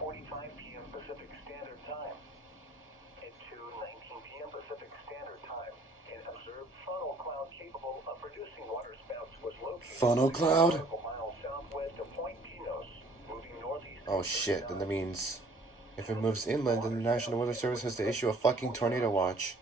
2:45 p.m. Pacific Standard Time. At 2:19 p.m. Pacific Standard Time, an observed funnel cloud capable of producing waterspouts was located Funnel cloud? several miles southwest of Point Pinos, moving northeast. Oh shit, then that means if it moves inland, then the National Weather Service has to issue a fucking tornado watch.